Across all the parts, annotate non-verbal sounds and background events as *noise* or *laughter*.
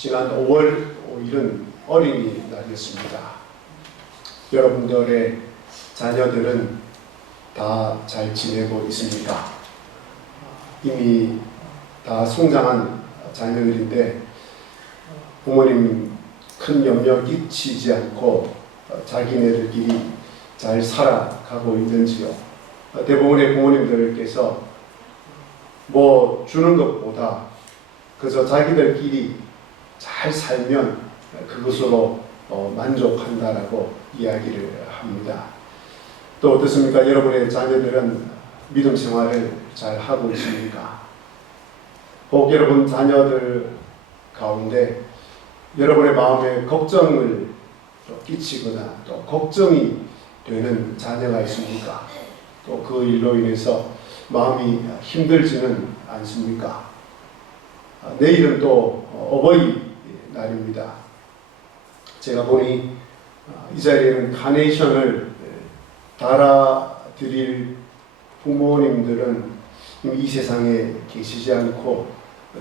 지난 5월 5일은 어린이날이었습니다. 여러분들의 자녀들은 다 잘 지내고 있습니까? 이미 다 성장한 자녀들인데 부모님 큰 염려 끼치지 않고 자기네들끼리 잘 살아가고 있는지요. 대부분의 부모님들께서 뭐 주는 것보다 그저 자기들끼리 잘 살면 그것으로 어, 만족한다라고 이야기를 합니다. 또 어떻습니까? 여러분의 자녀들은 믿음 생활을 잘 하고 있습니까? 혹 여러분 자녀들 가운데 여러분의 마음에 걱정을 또 끼치거나 또 걱정이 되는 자녀가 있습니까? 또 그 일로 인해서 마음이 힘들지는 않습니까? 아, 내일은 또 어버이 날입니다. 제가 보니 아, 이 자리에는 카네이션을 달아드릴 부모님들은 이 세상에 계시지 않고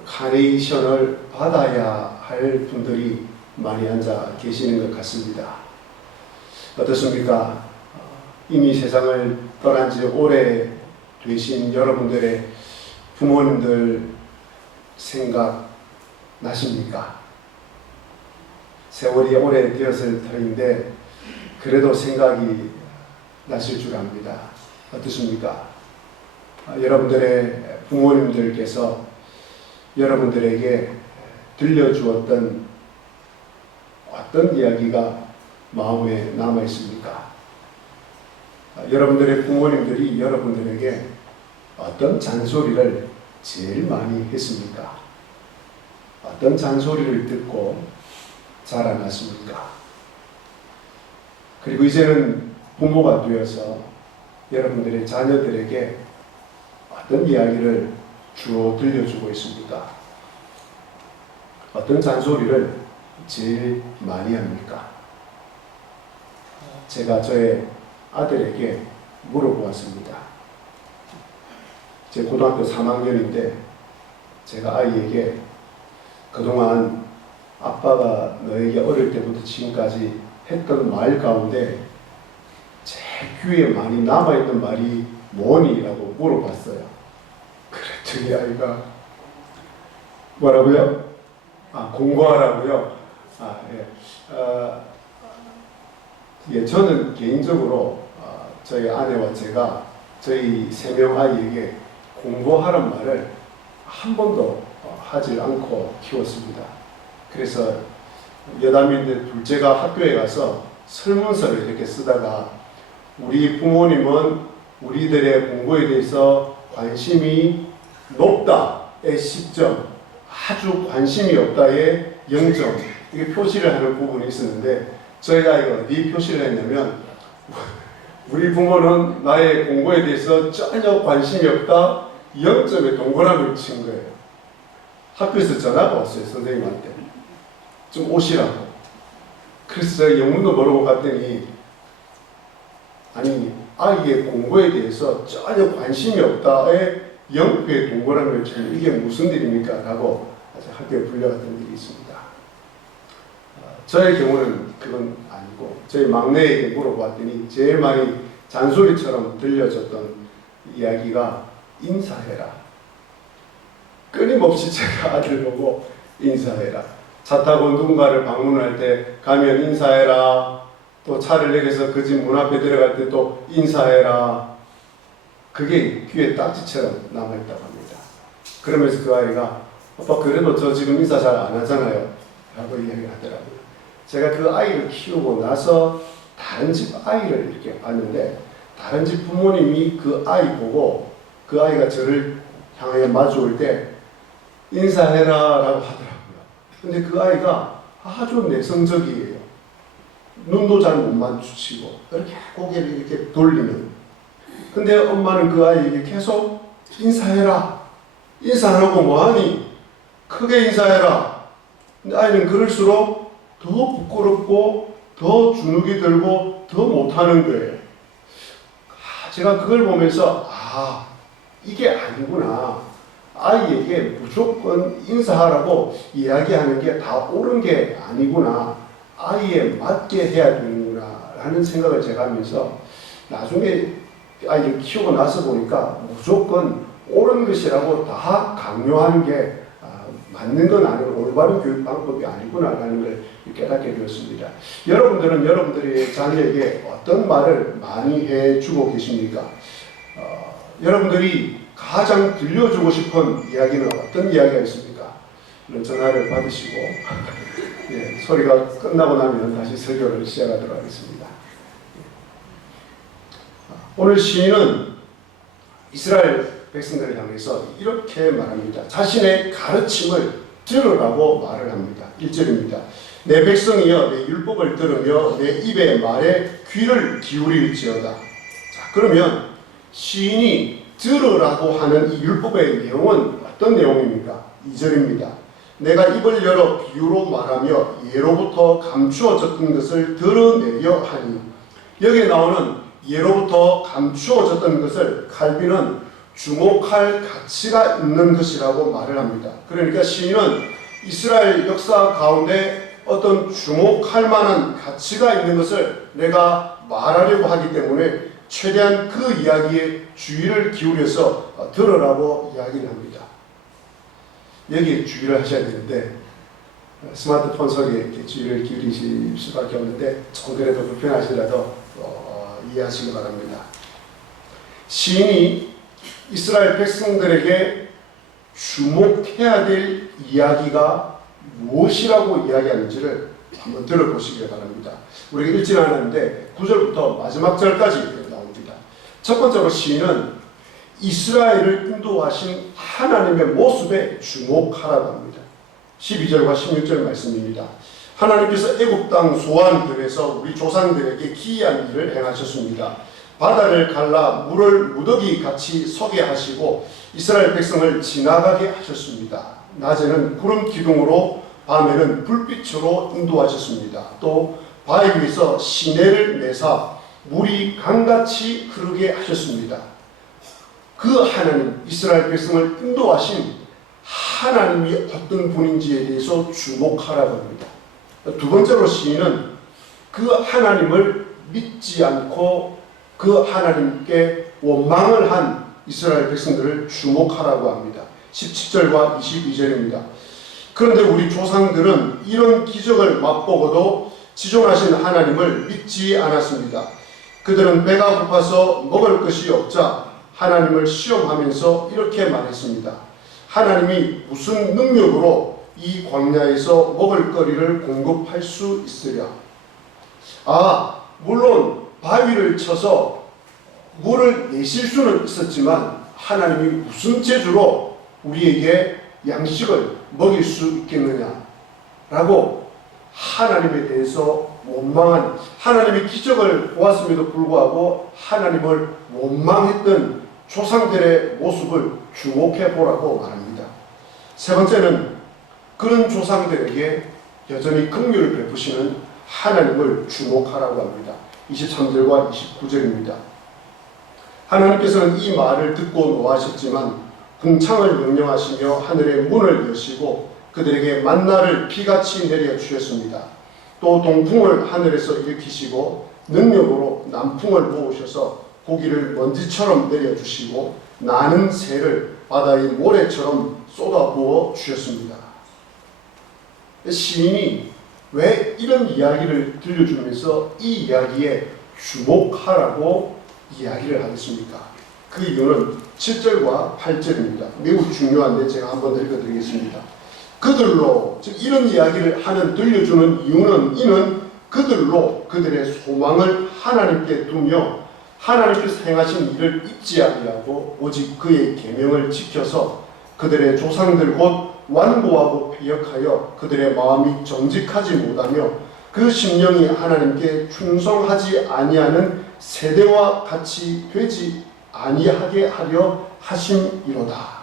카네이션을 받아야 할 분들이 많이 앉아 계시는 것 같습니다. 어떻습니까? 이미 세상을 떠난 지 오래 되신 여러분들의 부모님들 생각 나십니까? 세월이 오래 되었을 터인데 그래도 생각이 나실 줄 압니다. 어떻습니까? 아, 여러분들의 부모님들께서 여러분들에게 들려주었던 어떤 이야기가 마음에 남아 있습니까? 아, 여러분들의 부모님들이 여러분들에게 어떤 잔소리를 제일 많이 했습니까? 어떤 잔소리를 듣고 자라났습니까? 그리고 이제는 부모가 되어서 여러분들의 자녀들에게 어떤 이야기를 주로 들려주고 있습니까? 어떤 잔소리를 제일 많이 합니까? 제가 저의 아들에게 물어보았습니다. 제 고등학교 3학년인데 제가 아이에게 그동안 아빠가 너에게 어릴 때부터 지금까지 했던 말 가운데 제일 귀에 많이 남아있는 말이 뭐니? 라고 물어봤어요. 그랬더니 아이가 뭐라고요? 아, 공부하라고요? 아, 예. 아, 예, 저는 개인적으로 아, 저희 아내와 제가 저희 세 명 아이에게 공부하란 말을 한 번도 어, 하지 않고 키웠습니다. 그래서 여담인데 둘째가 학교에 가서 설문서를 이렇게 쓰다가 우리 부모님은 우리들의 공부에 대해서 관심이 높다의 10점, 아주 관심이 없다의 0점, 이게 표시를 하는 부분이 있었는데 저희 아이가 어디 표시를 했냐면 우리 부모는 나의 공부에 대해서 전혀 관심이 없다. 0점에 동그라미를 친 거예요. 학교에서 전화가 왔어요 선생님한테 좀 오시라고. 그래서 제가 영문도 모르고 갔더니 아니 아이의 공부에 대해서 전혀 관심이 없다에 영표에 동그라미를 치는 이게 무슨 일입니까? 라고 학교에 불려갔던 일이 있습니다. 어, 저의 경우는 그건 아니고 저희 막내에게 물어봤더니 제일 많이 잔소리처럼 들려졌던 이야기가 인사해라. 끊임없이 제가 아들 보고 인사해라. 차 타고 누군가를 방문할 때 가면 인사해라. 또 차를 내려서 그 집 문 앞에 들어갈 때 또 인사해라. 그게 귀에 딱지처럼 남아있다고 합니다. 그러면서 그 아이가 아빠 그래도 저 지금 인사 잘 안 하잖아요. 라고 이야기를 하더라고요. 제가 그 아이를 키우고 나서 다른 집 아이를 이렇게 봤는데 다른 집 부모님이 그 아이 보고 그 아이가 저를 향해 마주올 때 인사해라 라고 하더라고요. 근데 그 아이가 아주 내성적이에요. 눈도 잘 못 마주치고 이렇게 고개를 이렇게 돌리는. 근데 엄마는 그 아이에게 계속 인사해라. 인사 안 하고 뭐하니? 크게 인사해라. 근데 아이는 그럴수록 더 부끄럽고 더 주눅이 들고 더 못하는 거예요. 아, 제가 그걸 보면서 아 이게 아니구나. 아이에게 무조건 인사하라고 이야기하는 게 다 옳은 게 아니구나. 아이에 맞게 해야 되는구나. 라는 생각을 제가 하면서 나중에 아이를 키우고 나서 보니까 무조건 옳은 것이라고 다 강요하는 게 아, 맞는 건 아니고 올바른 교육 방법이 아니구나라는 걸 깨닫게 되었습니다. 여러분들은 여러분들의 자녀에게 어떤 말을 많이 해주고 계십니까? 어, 여러분들이 가장 들려주고 싶은 이야기는 어떤 이야기가 있습니까? 전화를 받으시고 *laughs* 예, 소리가 끝나고 나면 다시 설교를 시작하도록 하겠습니다. 오늘 시인은 이스라엘 백성들을 향해서 이렇게 말합니다. 자신의 가르침을 들으라고 말을 합니다. 1절입니다. 내 백성이여 내 율법을 들으며 내 입의 말에 귀를 기울일지어다. 자, 그러면 시인이 들으라고 하는 이 율법의 내용은 어떤 내용입니까? 2절입니다. 내가 입을 열어 비유로 말하며 예로부터 감추어졌던 것을 드러내려 하니 여기에 나오는 예로부터 감추어졌던 것을 칼빈은 주목할 가치가 있는 것이라고 말을 합니다. 그러니까 시인은 이스라엘 역사 가운데 어떤 주목할 만한 가치가 있는 것을 내가 말하려고 하기 때문에 최대한 그 이야기에 주의를 기울여서 들으라고 이야기를 합니다. 여기에 주의를 하셔야 되는데 스마트폰 속에 이렇게 주의를 기울이실 수밖에 없는데 조금 그래도 불편하시더라도 어, 이해하시기 바랍니다. 시인이 이스라엘 백성들에게 주목해야 될 이야기가 무엇이라고 이야기하는지를 한번 들어보시기 바랍니다. 우리가 읽지 않았는데 9절부터 마지막 절까지. 첫 번째로 시인은 이스라엘을 인도하신 하나님의 모습에 주목하라고 합니다. 12절과 16절 말씀입니다. 하나님께서 애굽 땅 소환들에서 우리 조상들에게 기이한 일을 행하셨습니다. 바다를 갈라 물을 무더기 같이 서게 하시고 이스라엘 백성을 지나가게 하셨습니다. 낮에는 구름 기둥으로 밤에는 불빛으로 인도하셨습니다. 또 바위 위에서 시내를 내사 물이 강같이 흐르게 하셨습니다. 그 하나님 이스라엘 백성을 인도하신 하나님이 어떤 분인지에 대해서 주목하라고 합니다. 두 번째로 시인은 그 하나님을 믿지 않고 그 하나님께 원망을 한 이스라엘 백성들을 주목하라고 합니다. 17절과 22절입니다. 그런데 우리 조상들은 이런 기적을 맛보고도 지존하신 하나님을 믿지 않았습니다. 그들은 배가 고파서 먹을 것이 없자 하나님을 시험하면서 이렇게 말했습니다. 하나님이 무슨 능력으로 이 광야에서 먹을 거리를 공급할 수 있으랴? 아, 물론 바위를 쳐서 물을 내실 수는 있었지만 하나님이 무슨 재주로 우리에게 양식을 먹일 수 있겠느냐? 라고 하나님에 대해서 원망한 하나님의 기적을 보았음에도 불구하고 하나님을 원망했던 조상들의 모습을 주목해 보라고 말합니다. 세 번째는 그런 조상들에게 여전히 긍휼을 베푸시는 하나님을 주목하라고 합니다. 23절과 29절입니다. 하나님께서는 이 말을 듣고 노하셨지만 궁창을 명령하시며 하늘의 문을 여시고 그들에게 만나를 비같이 내려 주셨습니다. 또 동풍을 하늘에서 일으키시고 능력으로 남풍을 모으셔서 고기를 먼지처럼 내려주시고 나는 새를 바다의 모래처럼 쏟아부어 주셨습니다. 시인이 왜 이런 이야기를 들려주면서 이 이야기에 주목하라고 이야기를 하겠습니까? 그 이유는 7절과 8절입니다. 매우 중요한데 제가 한번 읽어드리겠습니다. 그들로 즉 이런 이야기를 하는 들려주는 이유는 이는 그들로 그들의 소망을 하나님께 두며 하나님께서 행하신 일을 잊지 아니하고 오직 그의 계명을 지켜서 그들의 조상들 곧 완고하고 폐역하여 그들의 마음이 정직하지 못하며 그 심령이 하나님께 충성하지 아니하는 세대와 같이 되지 아니하게 하려 하심이로다.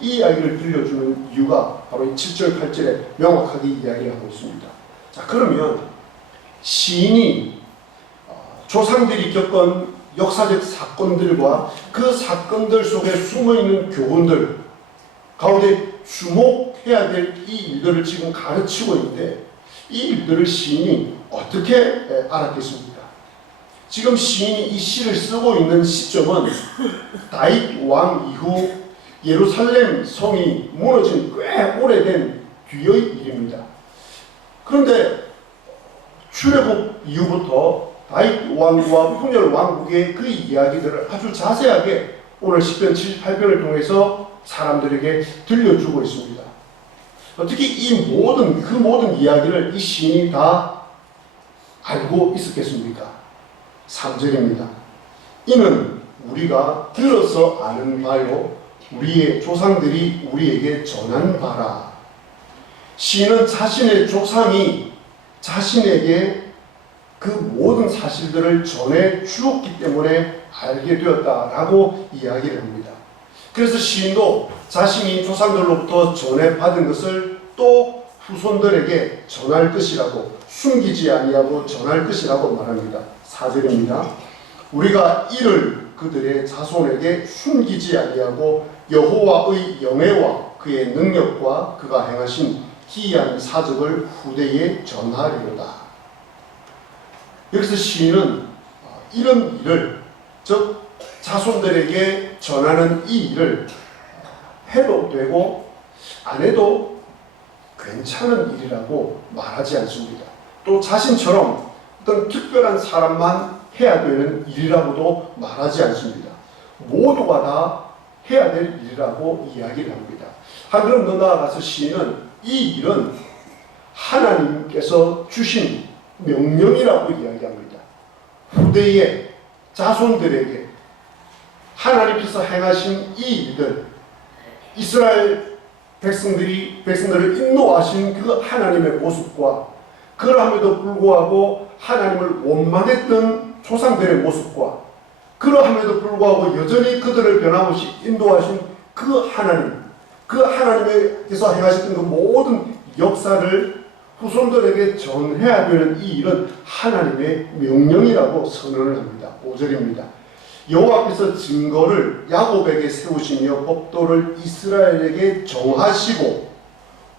이 이야기를 들려주는 이유가 바로 이 7절 8절에 명확하게 이야기를 하고 있습니다. 자 그러면 시인이 어, 조상들이 겪은 역사적 사건들과 그 사건들 속에 숨어 있는 교훈들 가운데 주목해야 될 이 일들을 지금 가르치고 있는데 이 일들을 시인이 어떻게 에, 알았겠습니까? 지금 시인이 이 시를 쓰고 있는 시점은 다윗 왕 이후 예루살렘 성이 무너진 꽤 오래된 뒤의 일입니다. 그런데 출애굽 이후부터 다윗 왕과 분열 왕국의 그 이야기들을 아주 자세하게 오늘 10편 78편을 통해서 사람들에게 들려주고 있습니다. 어떻게 이 모든 그 모든 이야기를 이 시인이 다 알고 있었겠습니까? 3절입니다. 이는 우리가 들어서 아는 바요 우리의 조상들이 우리에게 전한 바라. 시인은 자신의 조상이 자신에게 그 모든 사실들을 전해 주었기 때문에 알게 되었다라고 이야기를 합니다. 그래서 시인도 자신이 조상들로부터 전해받은 것을 또 후손들에게 전할 것이라고 숨기지 아니하고 전할 것이라고 말합니다. 4절입니다. 우리가 이를 그들의 자손에게 숨기지 아니하고 여호와의 영예와 그의 능력과 그가 행하신 기이한 사적을 후대에 전하리로다. 여기서 시인은 이런 일을 즉 자손들에게 전하는 이 일을 해도 되고 안 해도 괜찮은 일이라고 말하지 않습니다. 또 자신처럼 어떤 특별한 사람만 해야 되는 일이라고도 말하지 않습니다. 모두가 다 해야 될 일이라고 이야기를 합니다. 한 걸음 더 나아가서 시인은 이 일은 하나님께서 주신 명령이라고 이야기합니다. 후대의 자손들에게 하나님께서 행하신 이 일들, 이스라엘 백성들이 백성들을 인도하신 그 하나님의 모습과 그러함에도 불구하고 하나님을 원망했던 조상들의 모습과 그러함에도 불구하고 여전히 그들을 변함없이 인도하신 그 하나님, 그 하나님께서 행하셨던 그 모든 역사를 후손들에게 전해야 되는 이 일은 하나님의 명령이라고 선언을 합니다. 5절입니다. 여호와께서 증거를 야곱에게 세우시며 법도를 이스라엘에게 정하시고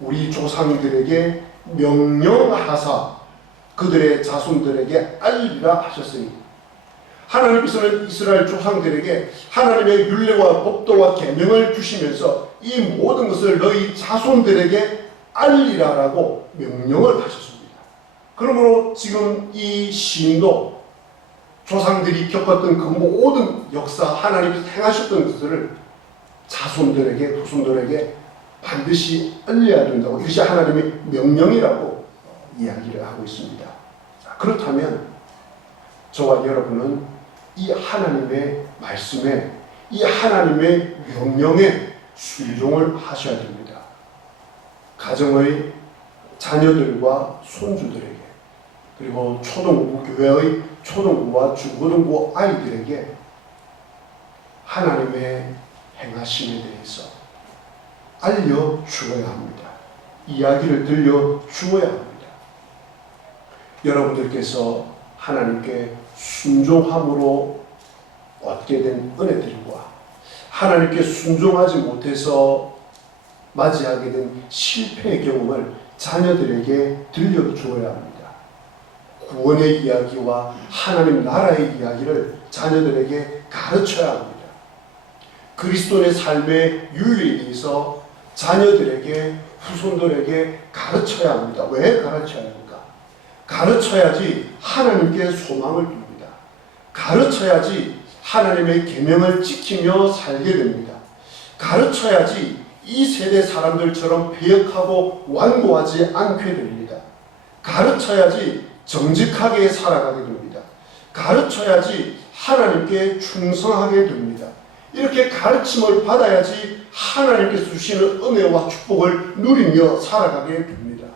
우리 조상들에게 명령하사 그들의 자손들에게 알리라 하셨으니 하나님께서는 이스라엘 조상들에게 하나님의 율례와 법도와 계명을 주시면서 이 모든 것을 너희 자손들에게 알리라라고 명령을 하셨습니다. 그러므로 지금 이 시인도 조상들이 겪었던 그 모든 역사 하나님께서 행하셨던 것들을 자손들에게 후손들에게 반드시 알려야 된다고 이것이 하나님의 명령이라고 이야기를 하고 있습니다. 자, 그렇다면 저와 여러분은 이 하나님의 말씀에 이 하나님의 명령에 순종을 하셔야 됩니다. 가정의 자녀들과 손주들에게 그리고 초등부 교회의 초등부와 중고등부 아이들에게 하나님의 행하심에 대해서 알려 주어야 합니다. 이야기를 들려 주어야 합니다. 여러분들께서 하나님께 순종함으로 얻게 된 은혜들과 하나님께 순종하지 못해서 맞이하게 된 실패의 경험을 자녀들에게 들려주어야 합니다. 구원의 이야기와 하나님 나라의 이야기를 자녀들에게 가르쳐야 합니다. 그리스도의 삶의 유의에 대해서 자녀들에게 후손들에게 가르쳐야 합니다. 왜 가르쳐야 합니까? 가르쳐야지 하나님께 소망을. 가르쳐야지 하나님의 계명을 지키며 살게 됩니다. 가르쳐야지 이 세대 사람들처럼 배역하고 완고하지 않게 됩니다. 가르쳐야지 정직하게 살아가게 됩니다. 가르쳐야지 하나님께 충성하게 됩니다. 이렇게 가르침을 받아야지 하나님께서 주시는 은혜와 축복을 누리며 살아가게 됩니다.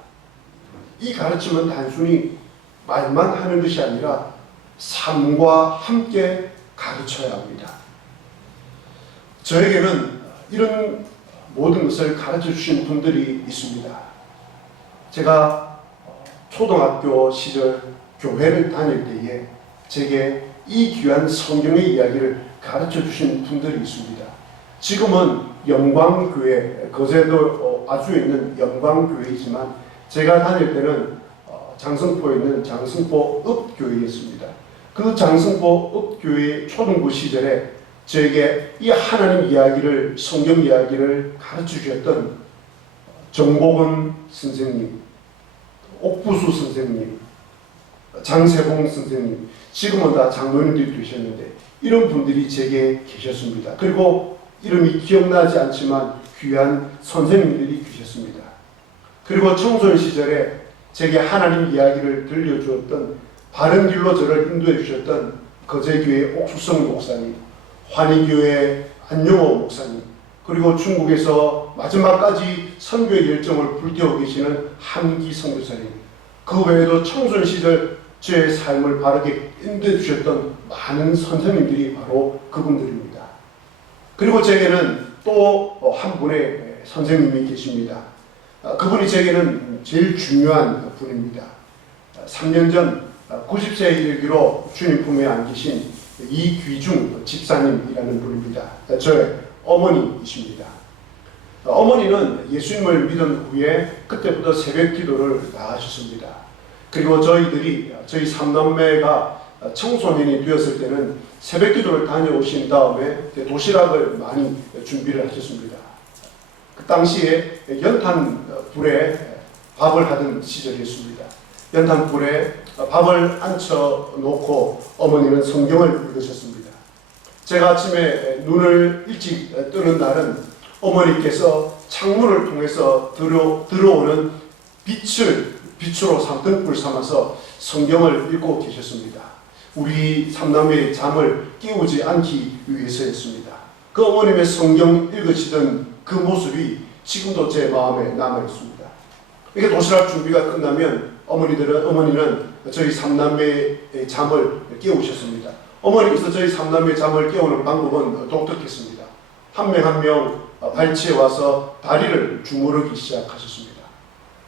이 가르침은 단순히 말만 하는 것이 아니라 삶과 함께 가르쳐야 합니다. 저에게는 이런 모든 것을 가르쳐 주신 분들이 있습니다. 제가 초등학교 시절 교회를 다닐 때에 제게 이 귀한 성경의 이야기를 가르쳐 주신 분들이 있습니다. 지금은 영광교회, 거제도 어, 아주에 있는 영광교회이지만 제가 다닐 때는 어, 장성포에 있는 장성포 읍교회였습니다. 그 장성포 읍교회 초등부 시절에 저에게 이 하나님 이야기를 성경 이야기를 가르쳐 주셨던 정복은 선생님, 옥부수 선생님, 장세봉 선생님, 지금은 다 장로님들이 되셨는데 이런 분들이 제게 계셨습니다. 그리고 이름이 기억나지 않지만 귀한 선생님들이 계셨습니다. 그리고 청소년 시절에 제게 하나님 이야기를 들려주었던 바른 길로 저를 인도해 주셨던 거제교회 옥수성 목사님, 환희교회 안용호 목사님, 그리고 중국에서 마지막까지 선교의 열정을 불태우고 계시는 한기 선교사님, 그 외에도 청소년 시절 제 삶을 바르게 인도해 주셨던 많은 선생님들이 바로 그분들입니다. 그리고 제게는 또 한 분의 선생님이 계십니다. 아, 그분이 제게는 제일 중요한 분입니다. 3년 전 90세에 이르기로 주님 품에 안기신 이귀중 집사님이라는 분입니다. 저의 어머니이십니다. 어머니는 예수님을 믿은 후에 그때부터 새벽 기도를 나가셨습니다. 그리고 저희들이 저희 삼남매가 청소년이 되었을 때는 새벽 기도를 다녀오신 다음에 도시락을 많이 준비를 하셨습니다. 그 당시에 연탄 불에 밥을 하던 시절이었습니다. 연탄 불에 밥을 앉혀 놓고 어머니는 성경을 읽으셨습니다. 제가 아침에 눈을 일찍 뜨는 날은 어머니께서 창문을 통해서 들어, 들어오는 빛을 빛으로 삼등불 삼아서 성경을 읽고 계셨습니다. 우리 삼남매의 잠을 깨우지 않기 위해서였습니다. 그 어머님의 성경 읽으시던 그 모습이 지금도 제 마음에 남아 있습니다. 이게 도시락 준비가 끝나면 어머니들은 어머니는 저희 삼남매의 잠을 깨우셨습니다. 어머니께서 저희 삼남매 잠을 깨우는 방법은 독특했습니다. 한 명 한 명 발치에 와서 다리를 주무르기 시작하셨습니다.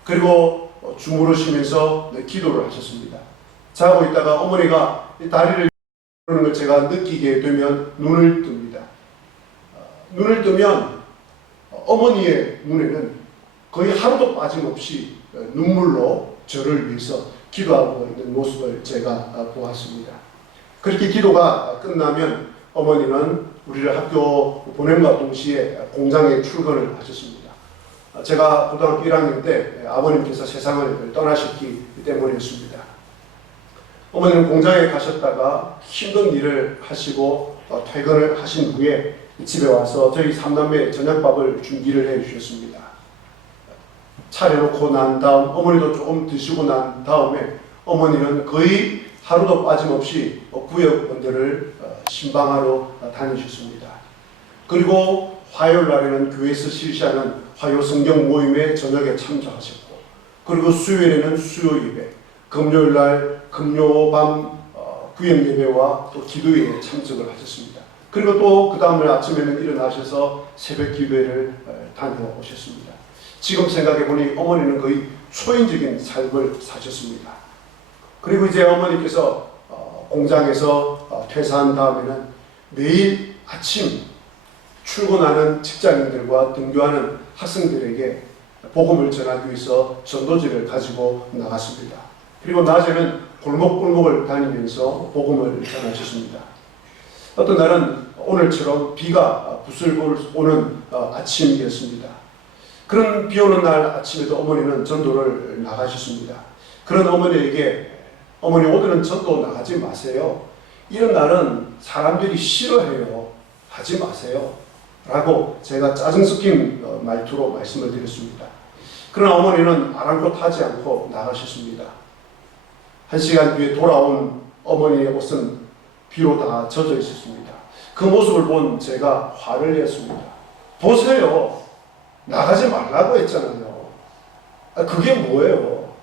그리고 주무르시면서 기도를 하셨습니다. 자고 있다가 어머니가 다리를 주무르는 걸 제가 느끼게 되면 눈을 뜹니다. 눈을 뜨면 어머니의 눈에는 거의 하루도 빠짐없이 눈물로 저를 위해서 기도하고 있는 모습을 제가 보았습니다. 그렇게 기도가 끝나면 어머니는 우리를 학교 보냄과 동시에 공장에 출근을 하셨습니다. 제가 고등학교 1학년 때 아버님께서 세상을 떠나셨기 때문이었습니다. 어머니는 공장에 가셨다가 힘든 일을 하시고 퇴근을 하신 후에 집에 와서 저희 삼남매 저녁밥을 준비를 해 주셨습니다. 차려놓고 난 다음 어머니도 조금 드시고 난 다음에 어머니는 거의 하루도 빠짐없이 구역원들을 신방하러 다니셨습니다. 그리고 화요일 날에는 교회에서 실시하는 화요 성경 모임에 저녁에 참석하셨고 그리고 수요일에는 수요 예배, 금요일 날 금요 밤 구역 예배와 또 기도회에 참석을 하셨습니다. 그리고 또 그 다음날 아침에는 일어나셔서 새벽 기도회를 다녀오셨습니다. 지금 생각해 보니 어머니는 거의 초인적인 삶을 사셨습니다. 그리고 이제 어머니께서 공장에서 퇴사한 다음에는 매일 아침 출근하는 직장인들과 등교하는 학생들에게 복음을 전하기 위해서 전도지를 가지고 나갔습니다. 그리고 낮에는 골목골목을 다니면서 복음을 전하셨습니다. 어떤 날은 오늘처럼 비가 부슬부슬 오는 아침이었습니다. 그런 비 오는 날 아침에도 어머니는 전도를 나가셨습니다. 그런 어머니에게 어머니 오늘은 전도 나가지 마세요. 이런 날은 사람들이 싫어해요. 하지 마세요. 라고 제가 짜증 섞인 말투로 말씀을 드렸습니다. 그러나 어머니는 아랑곳하지 않고 나가셨습니다. 한 시간 뒤에 돌아온 어머니의 옷은 비로 다 젖어 있었습니다. 그 모습을 본 제가 화를 냈습니다. 보세요. 나가지 말라고 했잖아요. 아, 그게 뭐예요?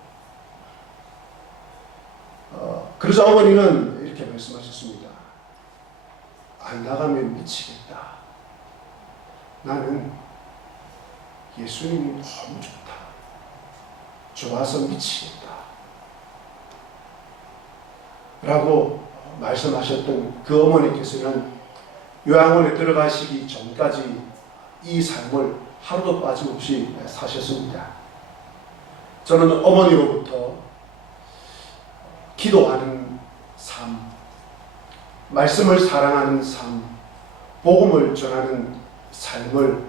어, 그러자 어머니는 이렇게 말씀하셨습니다. 안 나가면 미치겠다. 나는 예수님이 너무 좋다. 좋아서 미치겠다. 라고 말씀하셨던 그 어머니께서는 요양원에 들어가시기 전까지 이 삶을 하루도 빠짐없이 사셨습니다. 저는 어머니로부터 기도하는 삶, 말씀을 사랑하는 삶, 복음을 전하는 삶을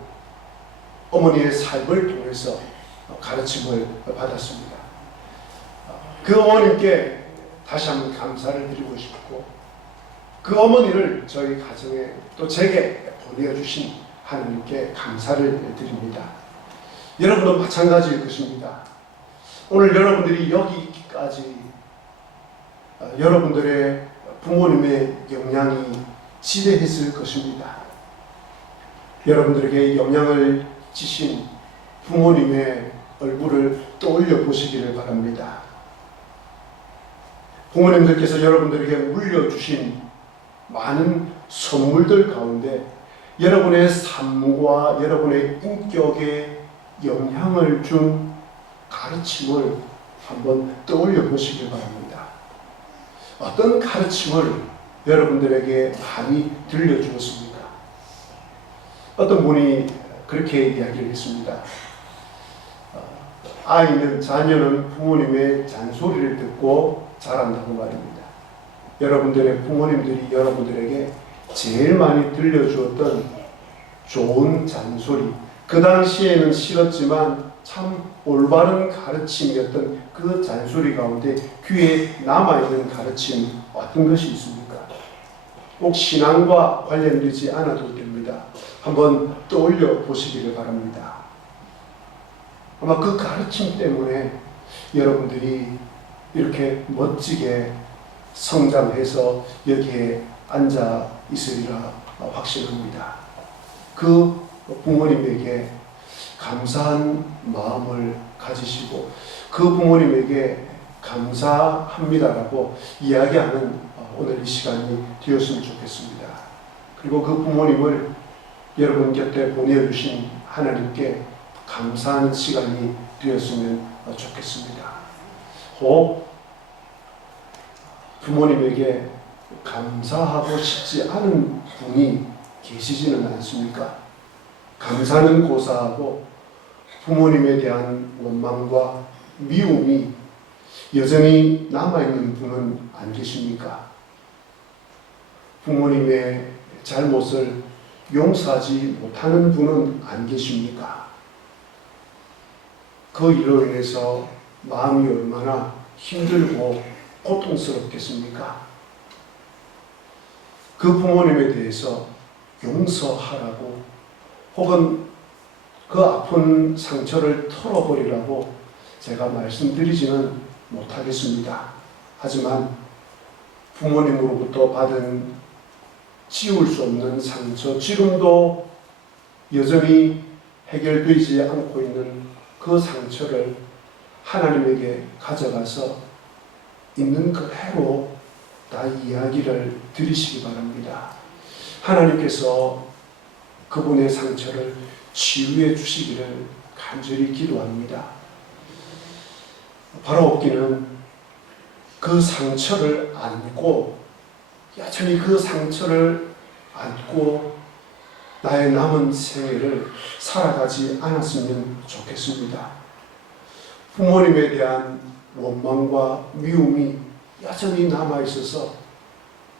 어머니의 삶을 통해서 가르침을 받았습니다. 그 어머님께 다시 한번 감사를 드리고 싶고 그 어머니를 저희 가정에 또 제게 보내주신 하나님께 감사를 드립니다. 여러분도 마찬가지일 것입니다. 오늘 여러분들이 여기 있기까지 어, 여러분들의 부모님의 영향이 지대했을 것입니다. 여러분들에게 영향을 지신 부모님의 얼굴을 떠올려 보시기를 바랍니다. 부모님들께서 여러분들에게 물려주신 많은 선물들 가운데 여러분의 삶과 여러분의 인격에 영향을 준 가르침을 한번 떠올려 보시기 바랍니다. 어떤 가르침을 여러분들에게 많이 들려주었습니까? 어떤 분이 그렇게 이야기를 했습니다. 어, 아이는, 자녀는 부모님의 잔소리를 듣고 자란다고 말입니다. 여러분들의 부모님들이 여러분들에게 제일 많이 들려주었던 좋은 잔소리, 그 당시에는 싫었지만 참 올바른 가르침이었던 그 잔소리 가운데 귀에 남아있는 가르침 어떤 것이 있습니까? 꼭 신앙과 관련되지 않아도 됩니다. 한번 떠올려 보시기를 바랍니다. 아마 그 가르침 때문에 여러분들이 이렇게 멋지게 성장해서 여기에 앉아 있으리라 확신합니다. 그 부모님에게 감사한 마음을 가지시고 그 부모님에게 감사합니다라고 이야기하는 오늘 이 시간이 되었으면 좋겠습니다. 그리고 그 부모님을 여러분 곁에 보내주신 하나님께 감사하는 시간이 되었으면 좋겠습니다. 혹 부모님에게 감사하고 싶지 않은 분이 계시지는 않습니까? 감사는 고사하고 부모님에 대한 원망과 미움이 여전히 남아있는 분은 안 계십니까? 부모님의 잘못을 용서하지 못하는 분은 안 계십니까? 그 일로 인해서 마음이 얼마나 힘들고 고통스럽겠습니까? 그 부모님에 대해서 용서하라고 혹은 그 아픈 상처를 털어버리라고 제가 말씀드리지는 못하겠습니다. 하지만 부모님으로부터 받은 지울 수 없는 상처, 지금도 여전히 해결되지 않고 있는 그 상처를 하나님에게 가져가서 있는 그대로 다 이야기를 드리시기 바랍니다. 하나님께서 그분의 상처를 치유해 주시기를 간절히 기도합니다. 바로옵기는 그 상처를 안고 여전히 그 상처를 안고 나의 남은 생애를 살아가지 않았으면 좋겠습니다. 부모님에 대한 원망과 미움이 여전히 남아 있어서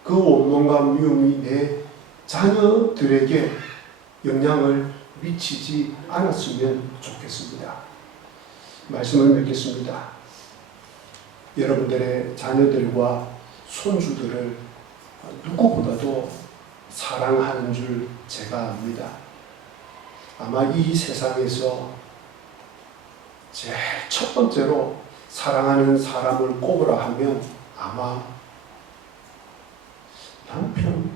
그 원망과 미움이 내 자녀들에게 영향을 미치지 않았으면 좋겠습니다. 말씀을 맺겠습니다. 여러분들의 자녀들과 손주들을 누구보다도 사랑하는 줄 제가 압니다. 아마 이 세상에서 제일 첫 번째로 사랑하는 사람을 꼽으라 하면 아마 남편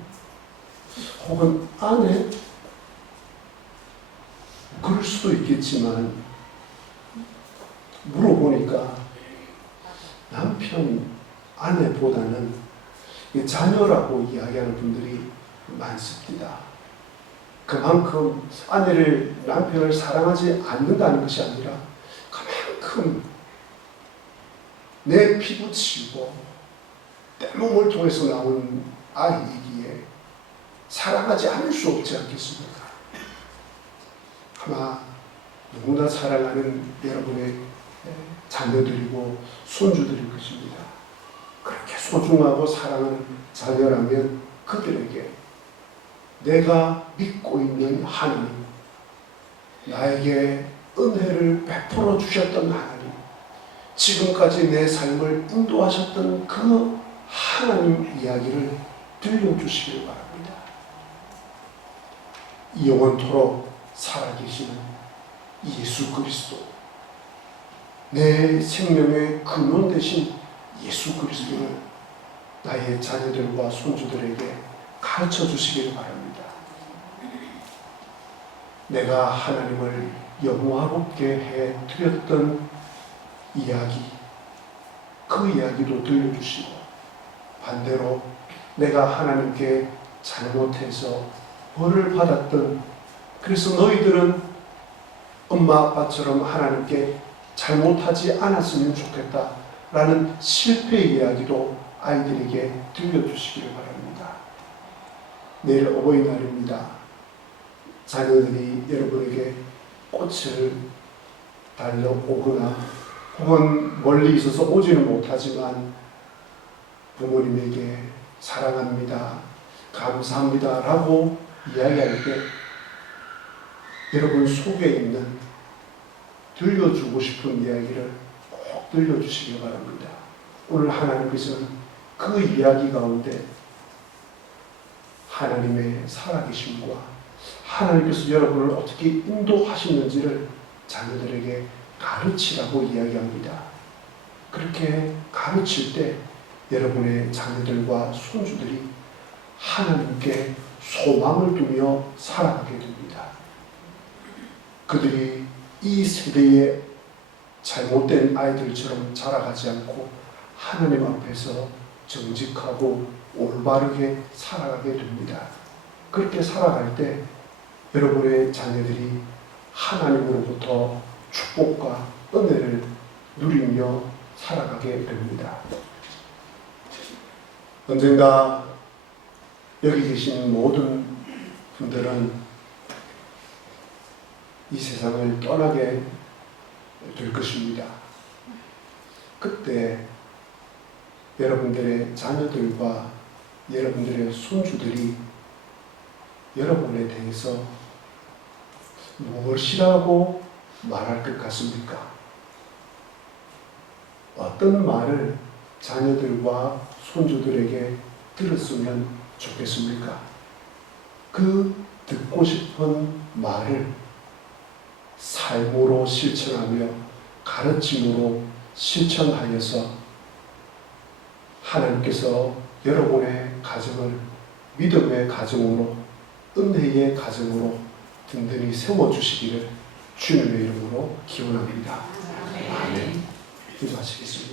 혹은 아내 그럴 수도 있겠지만 물어보니까 남편 아내보다는 자녀라고 이야기하는 분들이 많습니다. 그만큼 아내를 남편을 사랑하지 않는다는 것이 아니라 그만큼 내 피부치고 내 몸을 통해서 나온 아이이기에 사랑하지 않을 수 없지 않겠습니까? 아마 누구나 사랑하는 여러분의 자녀들이고 손주들일 것입니다. 그렇게 소중하고 사랑하는 자녀라면 그들에게 내가 믿고 있는 하나님, 나에게 은혜를 베풀어 주셨던 하나님, 지금까지 내 삶을 인도하셨던 그 하나님 이야기를 들려주시길 바랍니다. 영원토록 살아계시는 예수 그리스도, 내 생명의 근원 되신 예수 그리스도를 나의 자녀들과 손주들에게 가르쳐 주시기를 바랍니다. 내가 하나님을 영화롭게 해 드렸던 이야기, 그 이야기도 들려주시고, 반대로 내가 하나님께 잘못해서 벌을 받았던, 그래서 너희들은 엄마 아빠처럼 하나님께 잘못하지 않았으면 좋겠다. 라는 실패 이야기도 아이들에게 들려주시기를 바랍니다. 내일 어버이날입니다. 자녀들이 여러분에게 꽃을 달려오거나 혹은 멀리 있어서 오지는 못하지만 부모님에게 사랑합니다. 감사합니다. 라고 이야기할 때 여러분 속에 있는 들려주고 싶은 이야기를 꼭 들려주시기 바랍니다. 오늘 하나님께서는 그 이야기 가운데 하나님의 살아계심과 하나님께서 여러분을 어떻게 인도하시는지를 자녀들에게 가르치라고 이야기합니다. 그렇게 가르칠 때 여러분의 자녀들과 손주들이 하나님께 소망을 두며 살아가게 됩니다. 그들이 이 세대의 잘못된 아이들처럼 자라가지 않고 하나님 앞에서 정직하고 올바르게 살아가게 됩니다. 그렇게 살아갈 때 여러분의 자녀들이 하나님으로부터 축복과 은혜를 누리며 살아가게 됩니다. 언젠가 여기 계신 모든 분들은 이 세상을 떠나게 될 것입니다. 그때 여러분들의 자녀들과 여러분들의 손주들이 여러분에 대해서 무엇이라고 말할 것 같습니까? 어떤 말을 자녀들과 손주들에게 들었으면 좋겠습니까? 그 듣고 싶은 말을 삶으로 실천하며 가르침으로 실천하여서 하나님께서 여러분의 가정을 믿음의 가정으로 은혜의 가정으로 든든히 세워주시기를 주님의 이름으로 기원합니다. 아멘. 기도하시겠습니다.